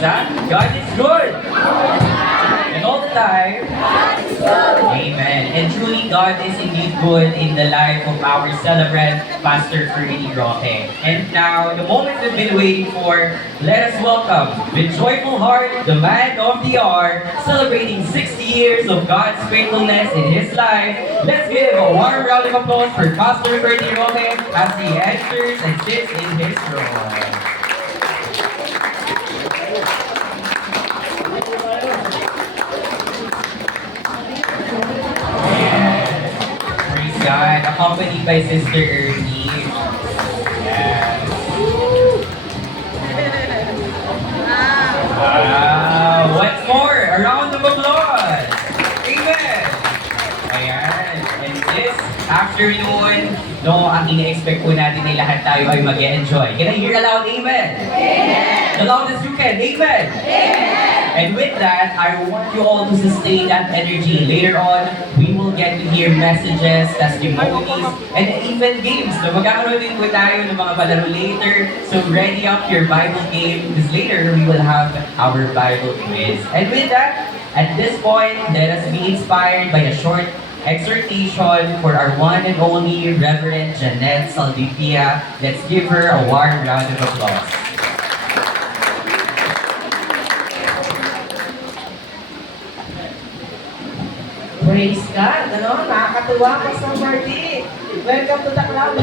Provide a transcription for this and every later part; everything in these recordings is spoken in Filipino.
that? God is good. And all the time. Amen. And truly, God is indeed good in the life of our celebrant, Pastor Ferdy Roque. And now, the moment we've been waiting for, let us welcome, with joyful heart, the man of the hour, celebrating 60 years of God's faithfulness in his life. Let's give a warm round of applause for Pastor Ferdy Roque as he enters and sits in his throne. God, accompanied by Sister Ernie. Yes. Once more, a round of applause. Amen. Ayan. And this afternoon, no, ang ina-expect po natin ay lahat tayo ay mag-enjoy. Can I hear aloud, amen? Amen. The loudest you can, amen? Amen. And with that, I want you all to sustain that energy. Later on, we will get to hear messages, testimonies, and even games. So magkakaroon din po tayo ng mga palaro later. So ready up your Bible game because later we will have our Bible quiz. And with that, at this point, let us be inspired by a short exhortation for our one and only Reverend Janet Saldipia. Let's give her a warm round of applause. Praise God, ano? Nakakatuwa ko sa party. Welcome to the club.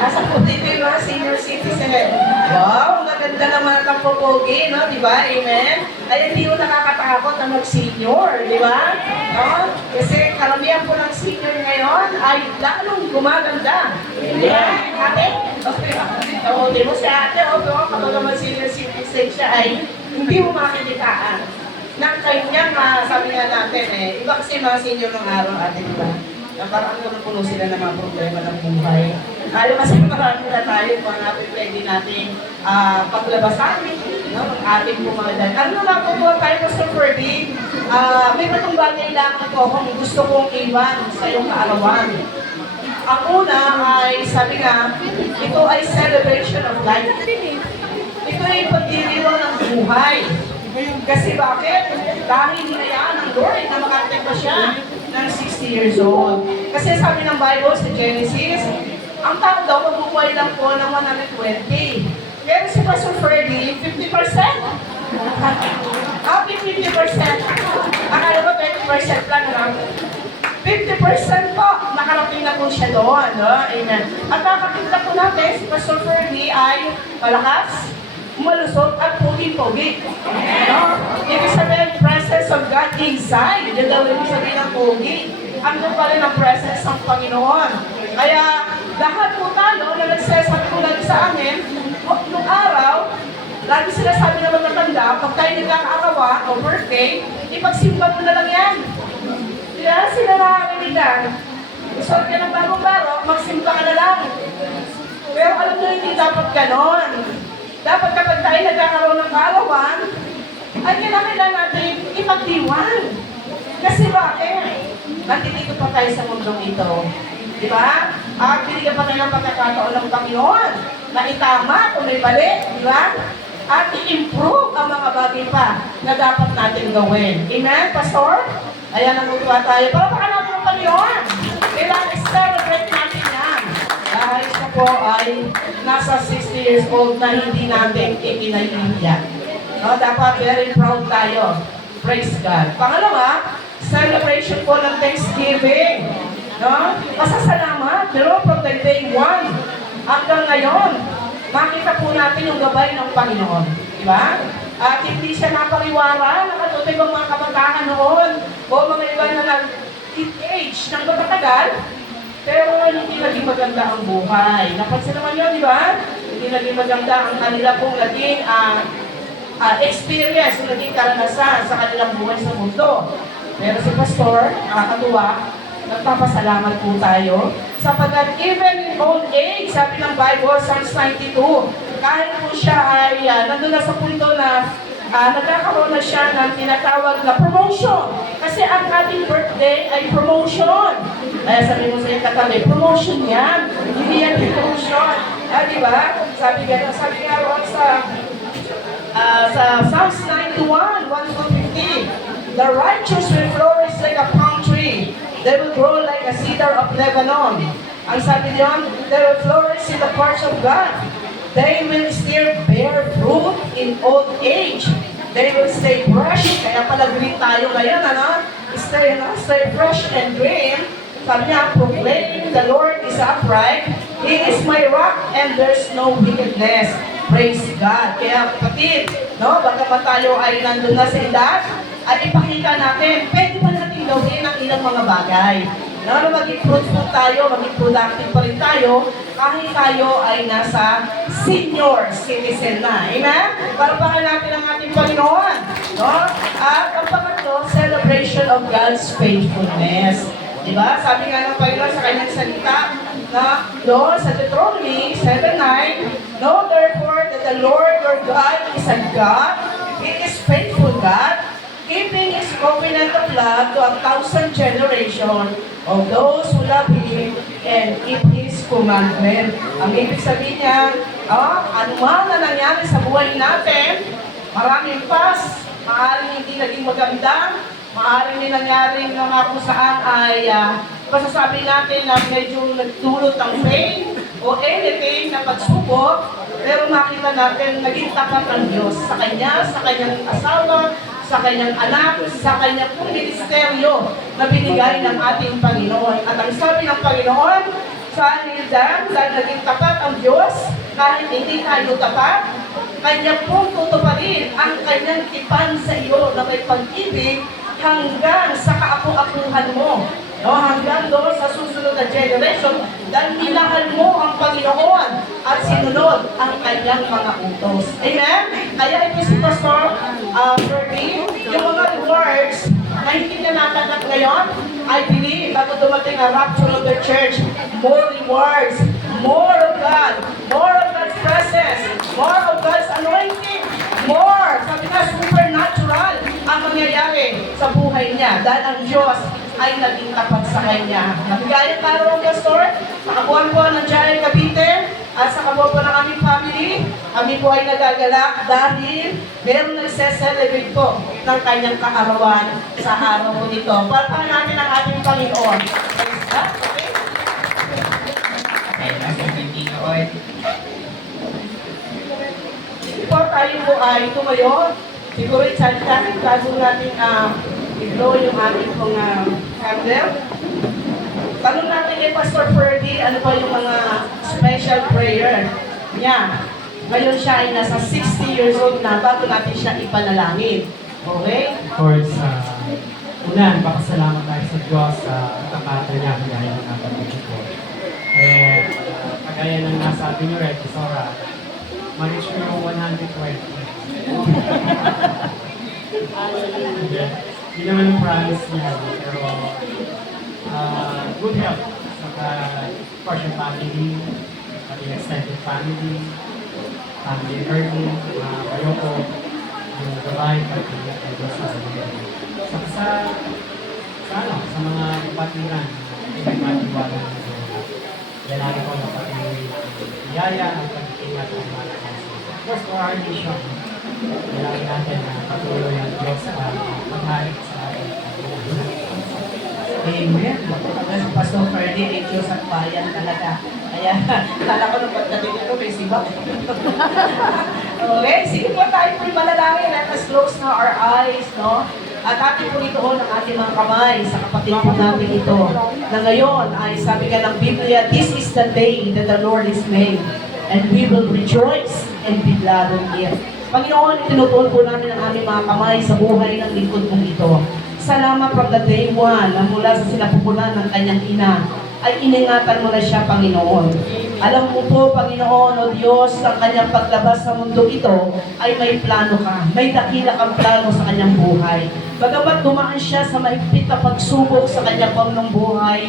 Asa po dito yung mga senior citizen. Wow, maganda naman ang popogi, no? Di ba? Amen? Ay, hindi mo nakakatakot na mag-senior, di ba? No? Kasi karamihan po ng senior ngayon ay lalong gumaganda. Di ba? Ate? Okay. O, di mo si ate, o, kapag naman senior citizen siya ay hindi mo makikitaan ng kanyang, sabi nga natin iba kasi mga senior ng araw atin, diba? Na parang puno-puno sila ng mga problema ng buhay. Tayo kasi marami na tayo kung pwede nating paglabasan, no? Ang ating pumagal. Ano naman po tayo, Pastor Ferdy? May batong bagay lang po kung gusto kong iwan sa iyong kaarawan. Ang una ay, sabi nga, ito ay celebration of life. Ito ay pagdiriwang ng buhay. Kasi bakit? Dahil hinayaan ng Lord na makarating pa siya ng 60 years old. Kasi sabi ng Bible sa Genesis, ang tao daw mabubuhay lang po ng 120. Pero si Pastor Ferdy, 50%. 50%. Akala mo 20% lang, no? 50% po, nakarating na po siya doon, no? Amen. At nakakita po natin, si Pastor Ferdy ay malakas, malusog at pogi-pogi. No? Ibig sabihin, presence of God inside. Yan daw ibig sabihin ng pogi. Andun pa rin ang presence ng Panginoon. Kaya, lahat po tayo na nagsasabi ko lang sa amin, nung araw, lagi sila sabi na magtatanda, pag tayo nagkakaarawa o birthday, ipagsimba mo na lang yan. Kaya sila nakakalitan. Gusto ka ng bagong baro, magsimba ka na lang. Pero alam nyo, hindi dapat ganon. Dapat kapag tayo nagkakaroon ng kaarawan, ay kailangan natin ipagdiwan. Kasi bakit? Nandito pa tayo sa mundong ito. Di ba? Binigyan pa tayo ng pagkakataon ng Panginoon na itama kung may mali. Di ba? At i-improve ang mga bagay pa na dapat natin gawin. Amen, Pastor? Ayan, natutuwa tayo. Para baka natin ng Panginoon. Kailangan i-celebrate natin yan. Dahil siya po ay nasa 60 years old na hindi natin ikinahihiya. No, dapat very proud tayo. Praise God. Pangalawa, celebration po ng Thanksgiving. No? Pasasalamat. Pero from the day 1 hanggang ngayon, makita po natin yung gabay ng Panginoon. Diba? At hindi siya napariwara, nakatutay ang mga kabataan noon o mga iba na nag-age ng magtatagal. Pero hindi naging maganda ang buhay. Napansin naman yun, di ba? Hindi naging maganda ang kanila pong naging experience, naging karanasan sa kanilang buhay sa mundo. Pero si Pastor, nakakatuwa, nagpapasalamat po tayo. Sapagkat even in old age, sabi ng Bible, Psalms 92, kahit po siya ay nandun na sa punto na nagkakaroon na siya ng tinatawag na promotion. Kasi ang ating birthday ay promotion. Kaya sabi mo sa yung katabi, promotion yan. Hindi yan promotion. Di ba? Sabi nga sa Sa Psalms 91, 1-15, the righteous will flourish like a palm tree. They will grow like a cedar of Lebanon. Ang sabi niyon, they will flourish in the courts of God. They will still bear fruit in old age. They will stay fresh. Kaya pala green tayo ngayon, ano? Stay fresh and green. Sabi niya, proclaim the Lord is upright. He is my rock and there's no wickedness. Praise God. Kaya kapatid, no, bagamat tayo ay nandun na sa edad, ay ipakita natin, pwede pa natin gawin ang ilang mga bagay. No, na maging fruitful tayo, maging productive pa rin tayo, kahit tayo ay nasa senior citizen na. Amen? Parapakan natin ang ating Panginoon. No? At ang pangatlo, celebration of God's faithfulness. Diba? Sabi nga ng Panginoon sa kanyang salita, na doon sa Deuteronomy 7:9, know therefore that the Lord your God is a God, He is faithful God, keeping His covenant of love to 1,000 generations of those who love Him and keep His commandment. Ang ibig sabihin niya, ano man na nangyari sa buhay natin, maraming pas, maaaring hindi naging maganda, maaaring din nangyari na nga kung saan ay masasabi natin na medyo nagdulot ng pain o anything na pagsubok, pero makita natin naging tapat ang Diyos sa Kanya, sa Kanyang asawa, sa Kanyang anak, sa Kanyang ministeryo na binigay ng ating Panginoon. At ang sabi ng Panginoon, sa Nildan, dahil naging tapat ang Diyos, kahit hindi tayo tapat, Kanya pong tutuparin ang Kanyang tipan sa iyo na may pag-ibig hanggang sa kaapu-apuhan mo. No, hanggang doon sa susunod na generation, dahil minahal mo ang Panginoon at sinunod ang kanyang mga utos. Amen? Kaya ito si Pastor Ferdy, yung mga rewards na hindi na natatat ngayon, I believe, bago dumating ang rapture of the church, more rewards, more of God, more of God's presence, more of God's anointing, more, sabi nga, supernatural ang mangyayari sa buhay niya dahil ang Diyos ay naging tapat sa kanya. Nabigay ang araw ng Pastor, nakabuhan po ng Jaya Cavite, at sa kabuhan po ng aming family, kami po ay nagagalak dahil meron nagse-celebrate po ng kanyang kaarawan sa araw po nito. Palpahan natin ang ating Panginoon. Praise God. Okay? Okay, Pastor Pinoy. Before tayo po ay tumayo, siguro i-chat-chat bago natin i-blow yung ating pong candle. Tanong natin kay Pastor Ferdy, ano pa yung mga special prayer niya. Ngayon siya ay nasa 60 years old na bago natin siya ipanalangin. Okay? Of course, una, pakasalamat tayo sa Diyos sa kapatid niya kagaya ng kapatid ko. Kagaya ng nasabi niyo, Red Sora, ma-reach mo yung 120. Hindi naman yung promise niya, pero good health. Saka, of course, yung family, pati extended family, family learning, kayo po, yung gabay, pati sa mga kapatiran, nagmatiwala ng lalaki ko na pati biyaya at pagkikingat ng mga kapatid. Of course, for our nation, kailangan natin na patuloy ang Diyos sa maghalik sa atin. Amen. Kasi Pastor Ferdy ay Diyos at bayan talaga. Kaya, kala ko nung pagdating ito, may sibak. Okay, sige po tayo po manalangin. Let us close now our eyes, no? At ating po itoon ang ating mga kamay sa kapatid po natin ito. Na ngayon ay sabi ka ng Biblia, this is the day that the Lord is made. And we will rejoice and be glad in it. Panginoon, itinutuon po namin ang aming mga kamay sa buhay ng lingkod mong ito. Salamat from the day one na mula sa sinapupunan ng kanyang ina ay iningatan mo na siya, Panginoon. Alam mo po, Panginoon, o Diyos, ng kanyang paglabas sa mundo ito ay may plano ka. May dakila kang plano sa kanyang buhay. Bagamat dumaan siya sa mahigpit na pagsubok sa kanyang pamnong buhay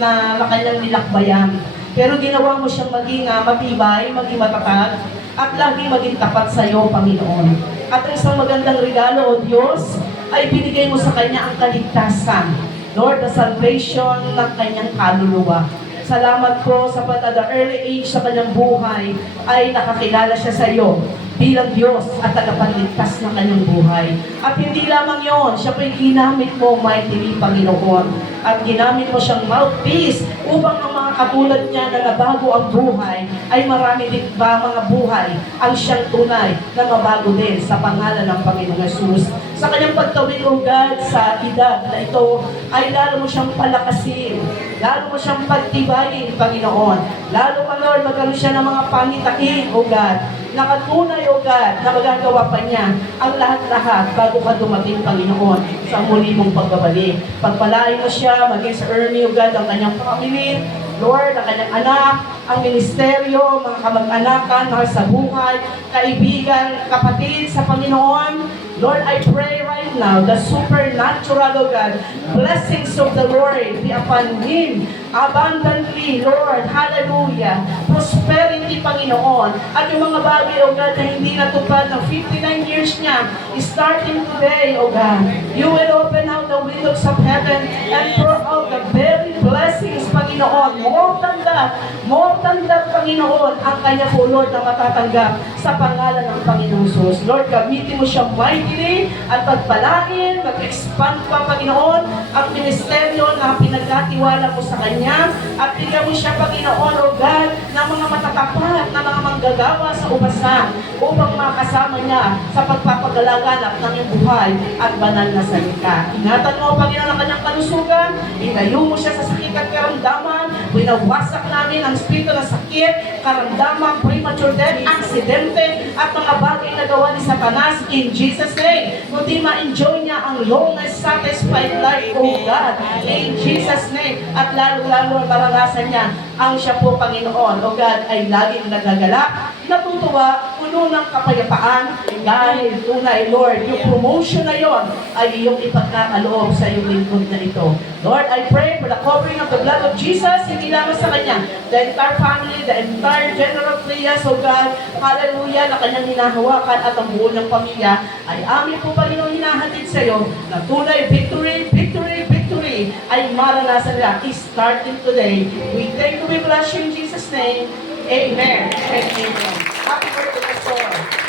na kanyang nilakbayan. Pero ginawa mo siyang maging matibay, maging matatag, at laging maging tapat sa iyo, Panginoon. At ang isang magandang regalo, O Diyos, ay binigay mo sa kanya ang kaligtasan. Lord, the salvation ng kanyang kaluluwa. Salamat po sa at the early age sa kanyang buhay ay nakakilala siya sa iyo. bilang Diyos at tagapagligtas ng kanyang buhay. At hindi lamang yon, siya po'y ginamit mo, mightily, Panginoon. At ginamit mo siyang mouthpiece upang ang mga katulad niya na nabago ang buhay ay marami din ba mga buhay ang siyang tunay na mabago din sa pangalan ng Panginoong Yesus. Sa kanyang pagtawid, O God, sa edad na ito ay lalo mo siyang palakasin, lalo mo siyang pagtibayin, Panginoon. Lalo pa, Lord, magkaroon siya ng mga pangitain, O God, nakatunay, O God, na magagawa pa niya ang lahat-lahat bago ka dumating, Panginoon, sa muli mong pagbabalik. Pagpalain mo siya, maging sa Ernie, O God, ang kanyang family, Lord, ang kanyang anak, ang ministeryo, mga kamag-anakan, mga sa buhay, kaibigan, kapatid sa Panginoon. Lord, I pray right now, the supernatural, O God, blessings of the Lord be upon him abundantly, Lord. Hallelujah. Prosperity, Panginoon. At yung mga bagay, O God, na hindi natupad ng 59 years niya, starting today, O God, you will open out the windows of heaven and pour out the very blessings, Panginoon. More than that, Panginoon, ang kanya po, Lord, na matatanggap sa pangalan ng Panginoong Jesus. Lord, gamitin mo siya mightily at pagpalain, mag-expand pa, Panginoon, ang ministeryo na pinagkatiwala mo sa kanya at bigyan mo siya, Panginoon, O God, ng mga matatapat na mga manggagawa sa umasan upang makasama niya sa pagpapagalaganap ng iyong buhay at banal na salita. Ingatan mo, Panginoon, ang kanyang kalusugan, inayo mo siya sa sakit at karamdaman, winawasak namin ang espiritu ng sakit, karamdaman, premature death, aksidente, at mga bagay na gawa ni Satanas in Jesus' name. Kundi ma-enjoy niya ang longest satisfied life, O God, in Jesus' name. At lalo-lalo maranasan niya ang siya po, Panginoon, O God, ay laging nagagalak, natutuwa, puno ng kapayapaan, dahil tunay, Lord, yung promotion na yon ay iyong ipagkakaloob sa iyong lingkod na ito. Lord, I pray for the covering of the blood of Jesus, hindi lamang sa kanya, the entire family, the entire general players, O God, hallelujah, na kanyang hinahawakan at ang buo ng pamilya, ay amin po, Panginoon, hinahatid sa iyo, na tunay, victory, victory, victory, ay maranasan nila, starting today. We thank you, we bless you in Jesus' name. Amen and amen. Happy birthday, Pastor.